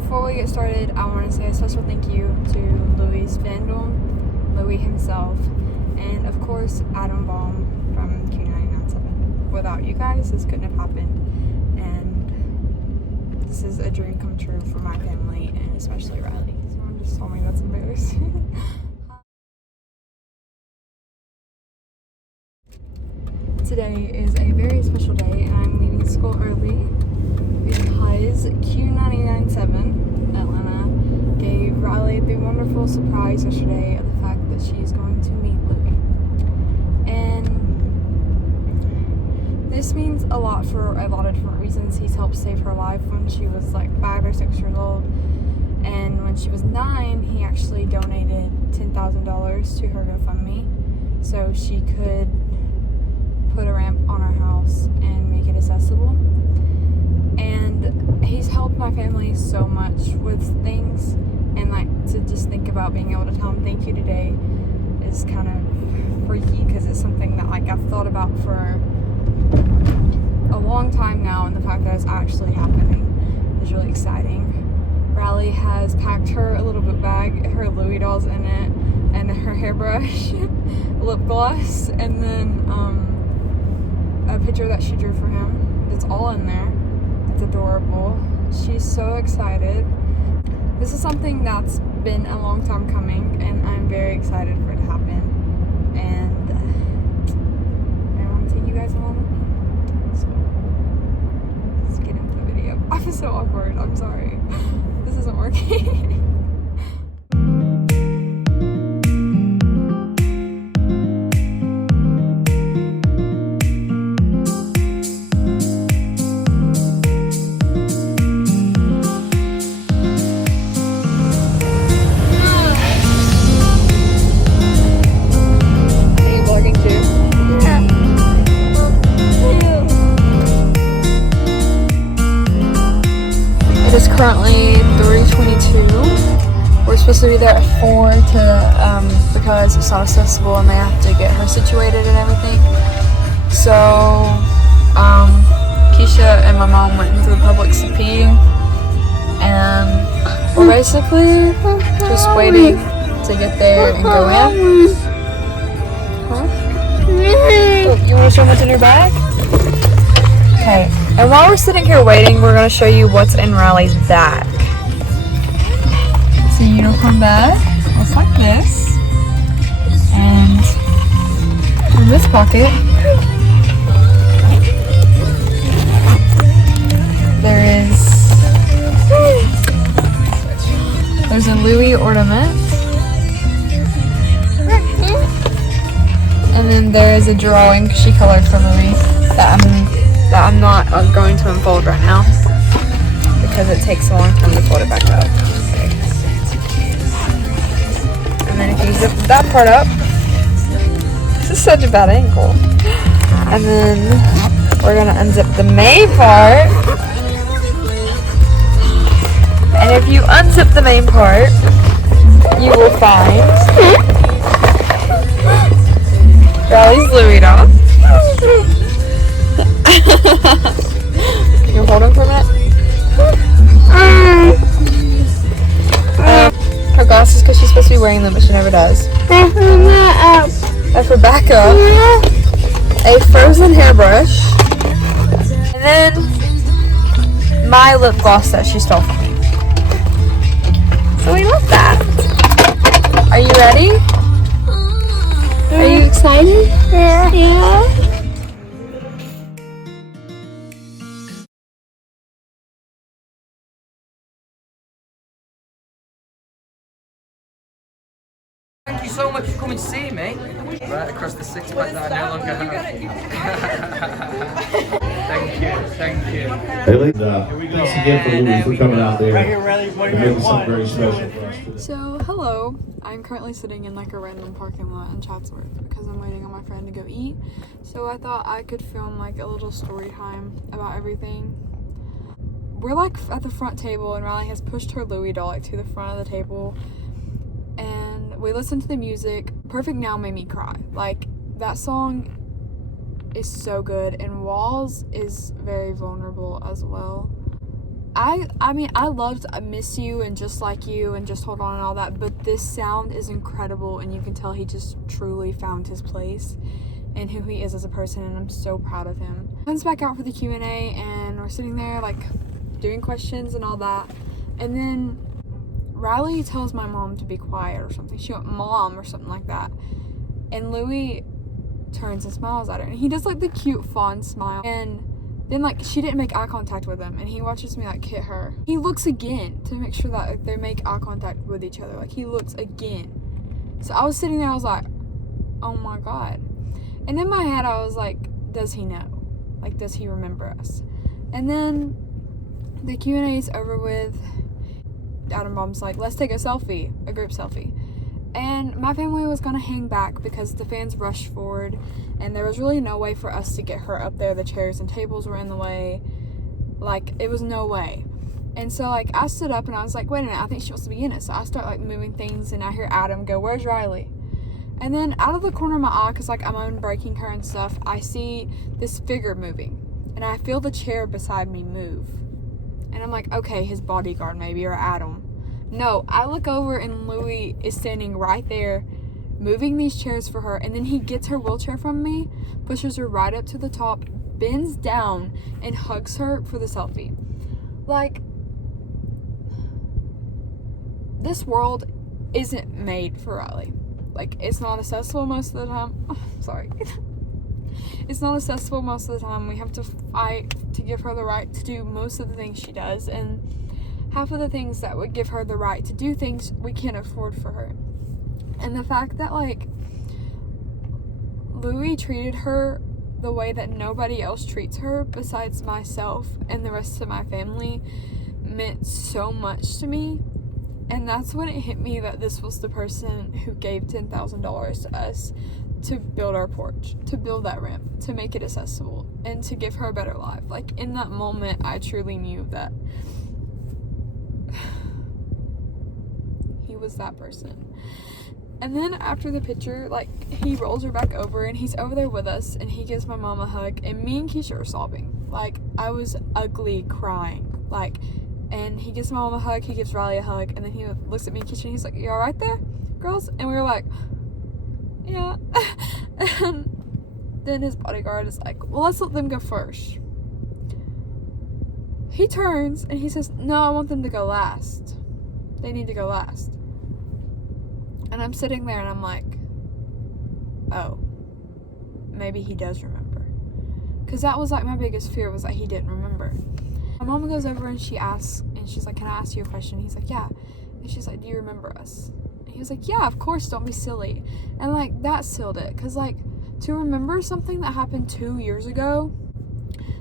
before we get started, I want to say a special thank you to Louie's fandom, Louie himself, and of course Adam Baum from Q997. Without you guys, this couldn't have happened, and this is a dream come true for my family, and especially Rylee. Someone just told me that's embarrassing. Today is a very special day, and I'm leaving school early because Q997 Atlanta gave Rylee the wonderful surprise yesterday of the fact that she's going to meet Louie. And this means a lot for a lot of different reasons. He's helped save her life when she was like 5 or 6 years old. And when she was 9, he actually donated $10,000 to her GoFundMe so she could put a ramp on our house and make it accessible. And he's helped my family so much with things, and like to just think about being able to tell him thank you today is kind of freaky because it's something that like I've thought about for a long time now, and the fact that it's actually happening is really exciting. Rylee has packed her a little book bag, her Louie dolls in it, and her hairbrush, lip gloss, and then a picture that she drew for him. It's all in there. It's adorable. She's so excited. This is something that's been a long time coming, and I'm very excited for it to happen. And I want to take you guys along with me. So let's get into the video. I'm so awkward. I'm sorry. This isn't working. It's currently 3:22. We're supposed to be there at 4 because it's not accessible and they have to get her situated and everything. So Keisha and my mom went into the Publix to pee, and we're basically just waiting to get there and go in. Huh? Oh, you want to show what's in your bag? Okay. And while we're sitting here waiting, we're going to show you what's in Rylee's bag. It's a unicorn bag. Looks like this. And in this pocket, there's a Louie ornament. And then there is a drawing she colored for Louie that I'm not going to unfold right now because it takes a long time to fold it back up. Okay. And then if you zip that part up, this is such a bad angle. And then we're gonna unzip the main part. And if you unzip the main part, you will find Rylee's Louie doll. Can you hold him for a minute? Her glasses because she's supposed to be wearing them, but she never does. That's for backup. A frozen hairbrush. And then my lip gloss that she stole from me. So we love that. Are you ready? Are you excited? Yeah. Thank you so much for coming to see me. Right across the six-pack that I no longer have. Thank you. Really? Thanks again for Louie for coming out there. Right here, Rylee, what do you Making want? something very special for us. So, hello. I'm currently sitting in like a random parking lot in Chatsworth because I'm waiting on my friend to go eat. So I thought I could film like a little story time about everything. We're like at the front table, and Rylee has pushed her Louie doll like to the front of the table, and we listened to the music. Perfect Now made me cry. Like, that song is so good, and Walls is very vulnerable as well. I mean, I loved I Miss You and Just Like You and Just Hold On and all that, but this sound is incredible, and you can tell he just truly found his place and who he is as a person, and I'm so proud of him. Comes back out for the Q&A, and we're sitting there like doing questions and all that, and then Rylee tells my mom to be quiet or something. She went, "Mom," or something like that, and Louis turns and smiles at her, and he does like the cute fond smile, and then like she didn't make eye contact with him, and he watches me like hit her. He looks again to make sure that like, they make eye contact with each other. Like he looks again. So I was sitting there, I was like, oh my god. And in my head I was like, does he know? Like, does he remember us? And then the Q&A is over with. Adam Bomb's like, let's take a selfie, a group selfie. And my family was gonna hang back because the fans rushed forward, and there was really no way for us to get her up there. The chairs and tables were in the way. Like, it was no way. And so, like, I stood up and I was like, wait a minute, I think she wants to be in it. So I start, like, moving things, and I hear Adam go, "Where's Rylee?" And then out of the corner of my eye, because, like, I'm unbreaking her and stuff, I see this figure moving. And I feel the chair beside me move. And I'm like, okay, his bodyguard maybe, or Adam. No, I look over and Louis is standing right there, moving these chairs for her, and then he gets her wheelchair from me, pushes her right up to the top, bends down, and hugs her for the selfie. Like, this world isn't made for Rylee. Like, it's not accessible most of the time. Oh, sorry. It's not accessible most of the time. We have to fight to give her the right to do most of the things she does, and half of the things that would give her the right to do things we can't afford for her. And the fact that, like, Louis treated her the way that nobody else treats her besides myself and the rest of my family meant so much to me. And that's when it hit me that this was the person who gave $10,000 to us to build our porch, to build that ramp, to make it accessible, and to give her a better life. Like, in that moment, I truly knew that he was that person. And then after the picture, like, he rolls her back over, and he's over there with us, and he gives my mom a hug, and me and Keisha are sobbing. Like, I was ugly crying. Like, and he gives my mom a hug, he gives Rylee a hug, and then he looks at me and Keisha, and he's like, "You all right there, girls?" And we were like, yeah. And then his bodyguard is like, "Well, let's let them go first." He turns and he says, "No, I want them to go last. They need to go last." And I'm sitting there and I'm like, oh, maybe he does remember. Because that was like my biggest fear, was that he didn't remember. My mom goes over and she asks, and she's like, "Can I ask you a question?" He's like, "Yeah." And she's like, "Do you remember us?" And he was like, "Yeah, of course, don't be silly." And like, that sealed it. Because like, to remember something that happened 2 years ago.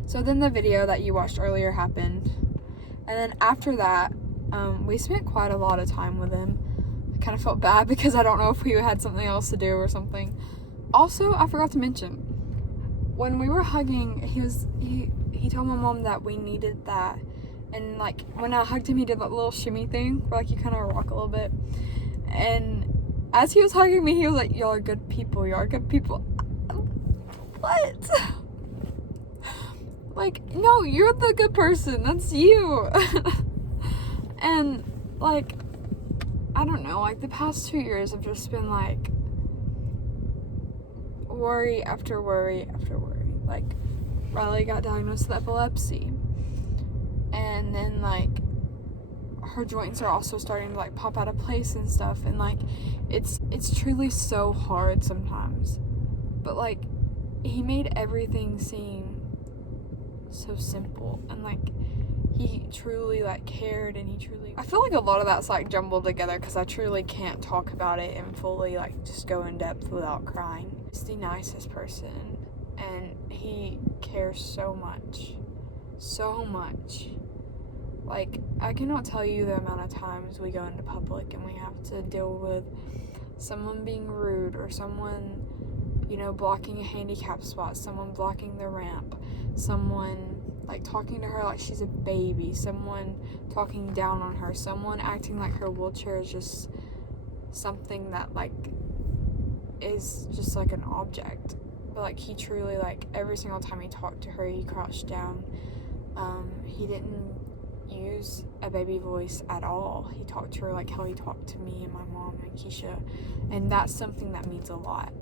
So then the video that you watched earlier happened. And then after that, we spent quite a lot of time with him. I kind of felt bad because I don't know if we had something else to do or something. Also, I forgot to mention, when we were hugging, he told my mom that we needed that. And like, when I hugged him, he did that little shimmy thing where like you kind of rock a little bit. And as he was hugging me, he was like, "Y'all are good people, y'all are good people." What? Like, no, you're the good person, that's you. And like, I don't know, like the past 2 years have just been like worry after worry after worry. Like, Rylee got diagnosed with epilepsy, and then like her joints are also starting to like pop out of place and stuff, and like it's truly so hard sometimes. But like, he made everything seem so simple, and like he truly like cared, and he truly, I feel like a lot of that's like jumbled together because I truly can't talk about it and fully like just go in depth without crying. He's the nicest person, and he cares so much. Like, I cannot tell you the amount of times we go into public and we have to deal with someone being rude, or someone, you know, blocking a handicap spot, someone blocking the ramp, someone like talking to her like she's a baby, someone talking down on her, someone acting like her wheelchair is just something that like is just like an object. But like, he truly, like, every single time he talked to her, he crouched down. He didn't use a baby voice at all. He talked to her like how he talked to me and my mom and Keisha, and that's something that means a lot.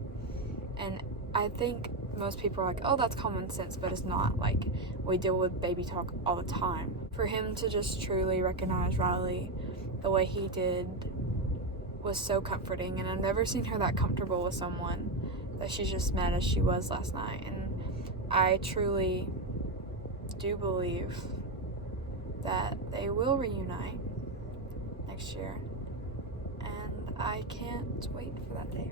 And I think most people are like, oh, that's common sense, but it's not. Like, we deal with baby talk all the time. For him to just truly recognize Rylee the way he did was so comforting, and I've never seen her that comfortable with someone that she's just met as she was last night. And I truly do believe that they will reunite next year, and I can't wait for that day.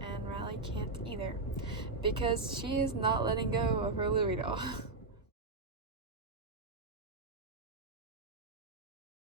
And Rylee can't either, because she is not letting go of her Louis doll.